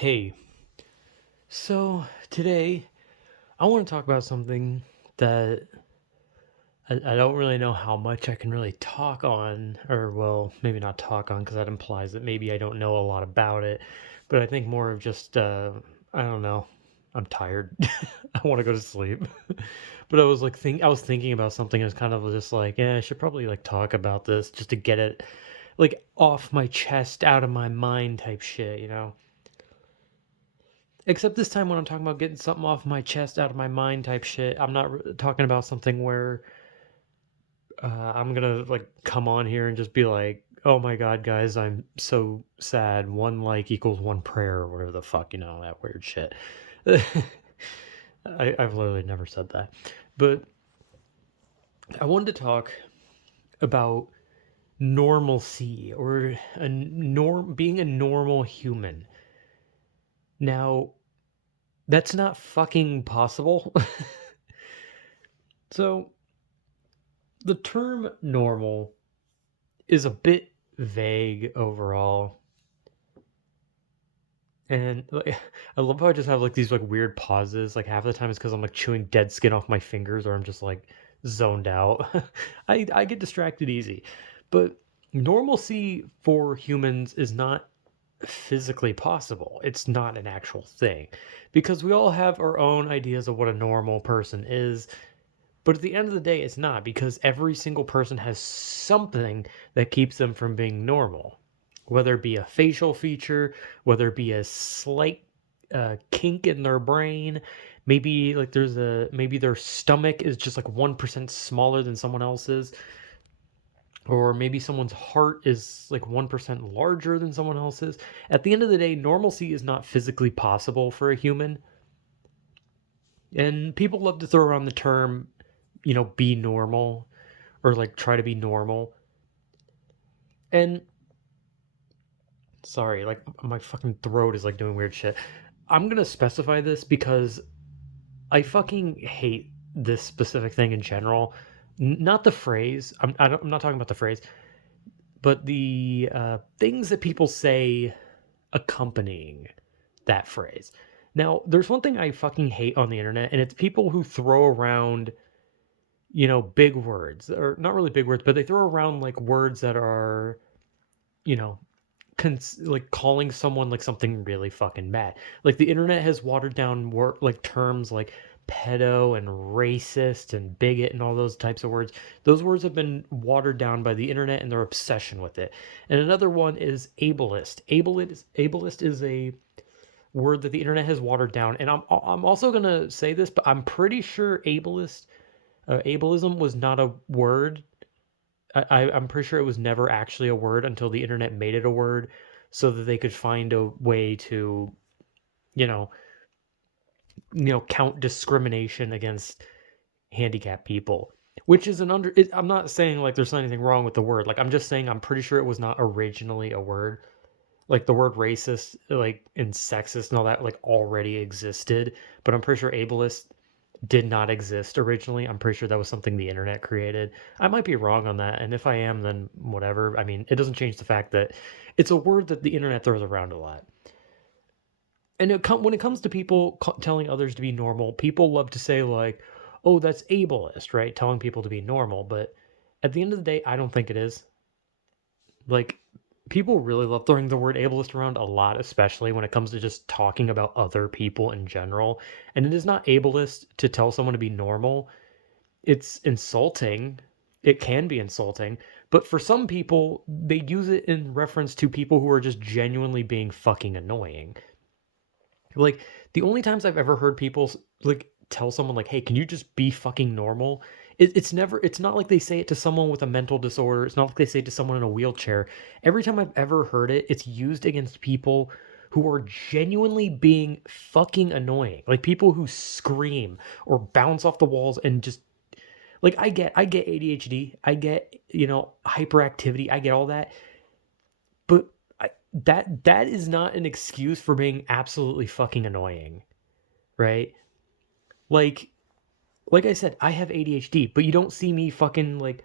Hey, so today I want to talk about something that I don't really know how much I can really talk on, or well, maybe not talk on because that implies that maybe I don't know a lot about it, but I think more of just, I don't know, I'm tired. I want to go to sleep. But I was thinking about something and it's kind of just like, yeah, I should probably like talk about this just to get it like off my chest, out of my mind type shit, you know? Except this time when I'm talking about getting something off my chest, out of my mind type shit, I'm not talking about something where I'm gonna like come on here and just be like, "Oh my god, guys, I'm so sad. One like equals one prayer, or whatever the fuck, that weird shit." I've literally never said that, but I wanted to talk about normalcy or being a normal human. Now, that's not fucking possible. So the term normal is a bit vague overall. And like, I love how I just have like these like weird pauses. Like half the time it's because I'm like chewing dead skin off my fingers or I'm just like zoned out. I get distracted easy. But normalcy for humans is not physically possible. It's not an actual thing. Because we all have our own ideas of what a normal person is. But at the end of the day, it's not because every single person has something that keeps them from being normal, whether it be a facial feature, whether it be a slight kink in their brain, maybe like maybe their stomach is just like 1% smaller than someone else's, or maybe someone's heart is like 1% larger than someone else's. At the end of the day, normalcy is not physically possible for a human. And people love to throw around the term, be normal or like try to be normal. And sorry, like my fucking throat is like doing weird shit. I'm gonna specify this because I fucking hate this specific thing in general. Not the phrase. I'm not talking about the phrase, but the things that people say accompanying that phrase. Now, there's one thing I fucking hate on the internet, and it's people who throw around, big words, or not really big words, but they throw around like words that are, you know, like calling someone like something really fucking bad. Like the internet has watered down like terms like pedo and racist and bigot and all those types of words. Those words have been watered down by the internet and their obsession with it. And another one is ableist. Ableist is a word that the internet has watered down. And I'm also gonna say this, but I'm pretty sure ableism was not a word. I'm pretty sure it was never actually a word until the internet made it a word so that they could find a way to, you know, count discrimination against handicapped people. Which is I'm not saying like there's anything wrong with the word. Like I'm just saying I'm pretty sure it was not originally a word. Like the word racist, like and sexist and all that like already existed, but I'm pretty sure ableist did not exist originally. I'm pretty sure that was something the internet created. I might be wrong on that, and if I am, then whatever. I mean, it doesn't change the fact that it's a word that the internet throws around a lot. And when it comes to people telling others to be normal, people love to say like, "Oh, that's ableist," right? Telling people to be normal, but at the end of the day, I don't think it is. Like, people really love throwing the word ableist around a lot, especially when it comes to just talking about other people in general. And it is not ableist to tell someone to be normal. It's insulting. It can be insulting, but for some people, they use it in reference to people who are just genuinely being fucking annoying. Like the only times I've ever heard people like tell someone like, "Hey, can you just be fucking normal?" It's never. It's not like they say it to someone with a mental disorder. It's not like they say it to someone in a wheelchair. Every time I've ever heard it, it's used against people who are genuinely being fucking annoying. Like people who scream or bounce off the walls and just like I get ADHD. I get, hyperactivity. I get all that. But that is not an excuse for being absolutely fucking annoying, right? Like like I said, I have ADHD, but you don't see me fucking like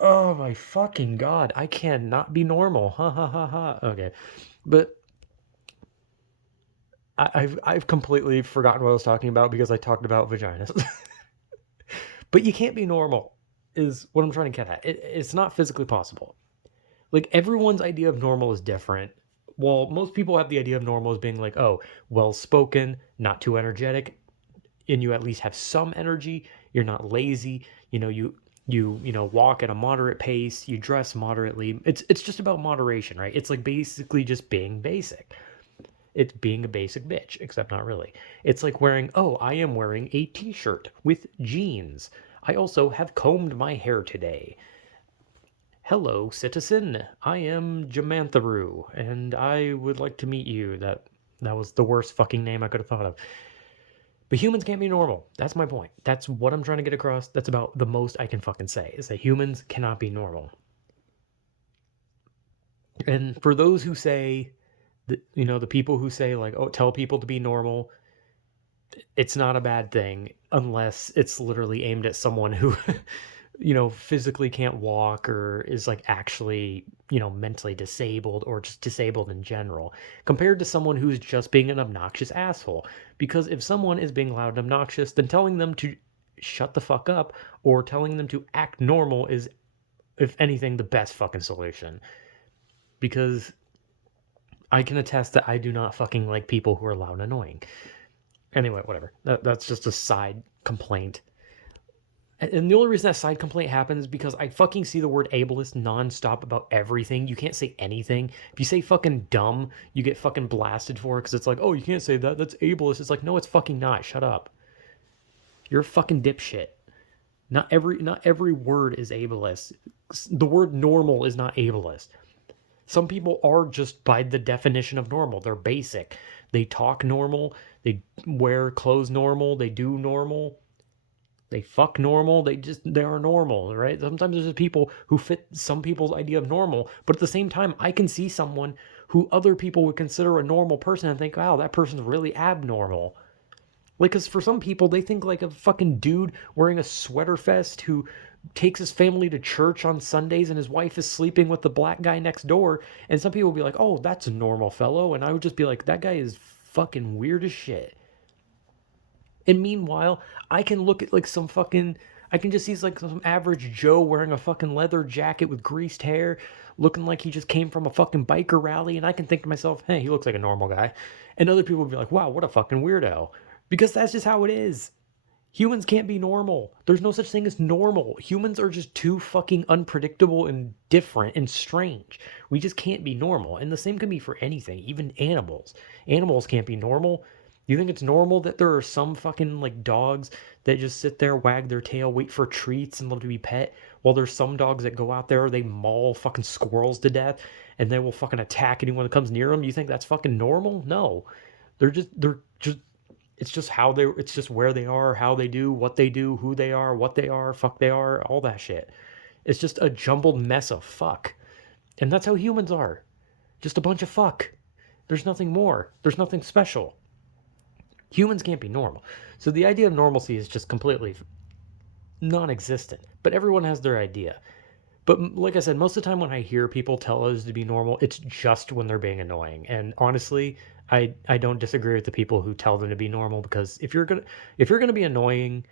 Oh my fucking god, I cannot be normal. Ha ha ha ha. Okay. But I've completely forgotten what I was talking about because I talked about vaginas. But you can't be normal, is what I'm trying to get at. It's not physically possible. Like, everyone's idea of normal is different. Well, most people have the idea of normal as being like, oh, well spoken, not too energetic, and you at least have some energy. You're not lazy. You walk at a moderate pace. You dress moderately. It's just about moderation, right? It's like basically just being basic. It's being a basic bitch, except not really. It's like wearing, oh, I am wearing a t-shirt with jeans. I also have combed my hair today. Hello, citizen. I am Jamantharu, and I would like to meet you. That was the worst fucking name I could have thought of. But humans can't be normal. That's my point. That's what I'm trying to get across. That's about the most I can fucking say, is that humans cannot be normal. And for those who say, the people who say, like, oh, tell people to be normal, it's not a bad thing unless it's literally aimed at someone who physically can't walk or is like actually, mentally disabled or just disabled in general, compared to someone who's just being an obnoxious asshole. Because if someone is being loud and obnoxious, then telling them to shut the fuck up or telling them to act normal is, if anything, the best fucking solution. Because I can attest that I do not fucking like people who are loud and annoying. Anyway, whatever. That's just a side complaint. And the only reason that side complaint happens is because I fucking see the word ableist nonstop about everything. You can't say anything. If you say fucking dumb, you get fucking blasted for it because it's like, oh, you can't say that. That's ableist. It's like, no, it's fucking not. Shut up. You're a fucking dipshit. Not every word is ableist. The word normal is not ableist. Some people are just by the definition of normal. They're basic. They talk normal. They wear clothes normal. They do normal. They fuck normal. They are normal, right? Sometimes there's just people who fit some people's idea of normal, but at the same time, I can see someone who other people would consider a normal person and think, wow, that person's really abnormal. Like, because for some people, they think like a fucking dude wearing a sweater vest who takes his family to church on Sundays and his wife is sleeping with the black guy next door. And some people will be like, oh, that's a normal fellow. And I would just be like, that guy is fucking weird as shit. And meanwhile, I can look at like I can just see like some average Joe wearing a fucking leather jacket with greased hair, looking like he just came from a fucking biker rally. And I can think to myself, hey, he looks like a normal guy. And other people would be like, wow, what a fucking weirdo. Because that's just how it is. Humans can't be normal. There's no such thing as normal. Humans are just too fucking unpredictable and different and strange. We just can't be normal. And the same can be for anything, even animals. Animals can't be normal. You think it's normal that there are some fucking like dogs that just sit there, wag their tail, wait for treats and love to be pet, while there's some dogs that go out there, they maul fucking squirrels to death, and they will fucking attack anyone that comes near them? You think that's fucking normal? No. They're just it's just it's just where they are, how they do, what they do, who they are, what they are, fuck they are, all that shit. It's just a jumbled mess of fuck. And that's how humans are. Just a bunch of fuck. There's nothing more. There's nothing special. Humans can't be normal. So the idea of normalcy is just completely non-existent. But everyone has their idea. But like I said, most of the time when I hear people tell us to be normal, it's just when they're being annoying. And honestly, I don't disagree with the people who tell them to be normal, because if you're gonna be annoying,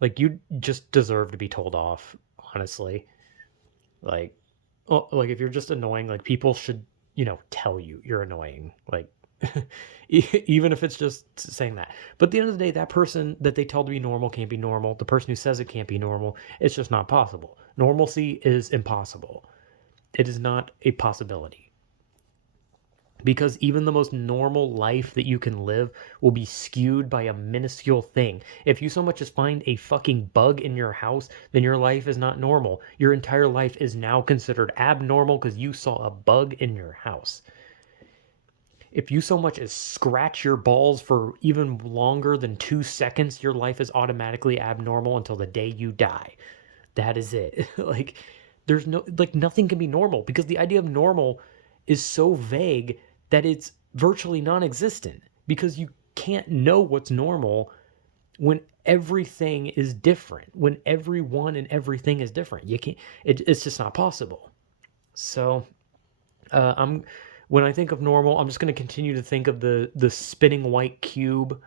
like, you just deserve to be told off, honestly. Like, oh, like if you're just annoying, like, people should, tell you you're annoying. Like, even if it's just saying that. But at the end of the day, that person that they tell to be normal can't be normal. The person who says it can't be normal. It's just not possible. Normalcy is impossible. It is not a possibility. Because even the most normal life that you can live will be skewed by a minuscule thing. If you so much as find a fucking bug in your house, then your life is not normal. Your entire life is now considered abnormal because you saw a bug in your house. If you so much as scratch your balls for even longer than 2 seconds, your life is automatically abnormal until the day you die. That is it. Like, there's no, like, nothing can be normal, because the idea of normal is so vague that it's virtually non-existent, because you can't know what's normal when everything is different. When everyone and everything is different, you can't. It's just not possible. So, I'm when I think of normal, I'm just going to continue to think of the spinning white cube,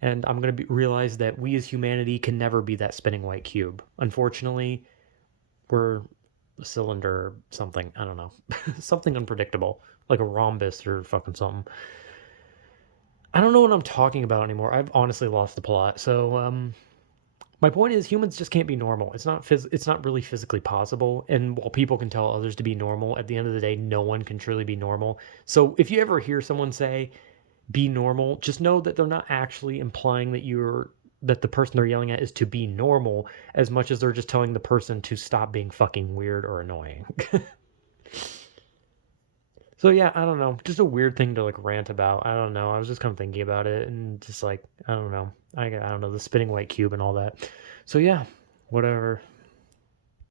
and I'm going to realize that we as humanity can never be that spinning white cube. Unfortunately, we're a cylinder or something. I don't know. Something unpredictable, like a rhombus or fucking something. I don't know what I'm talking about anymore. I've honestly lost the plot. So, my point is humans just can't be normal. It's not really physically possible. And while people can tell others to be normal, at the end of the day, no one can truly be normal. So if you ever hear someone say be normal, just know that they're not actually implying that the person they're yelling at is to be normal as much as they're just telling the person to stop being fucking weird or annoying. So yeah, I don't know. Just a weird thing to like rant about. I don't know. I was just kind of thinking about it and just like I don't know. I don't know the spinning white cube and all that. So yeah, whatever.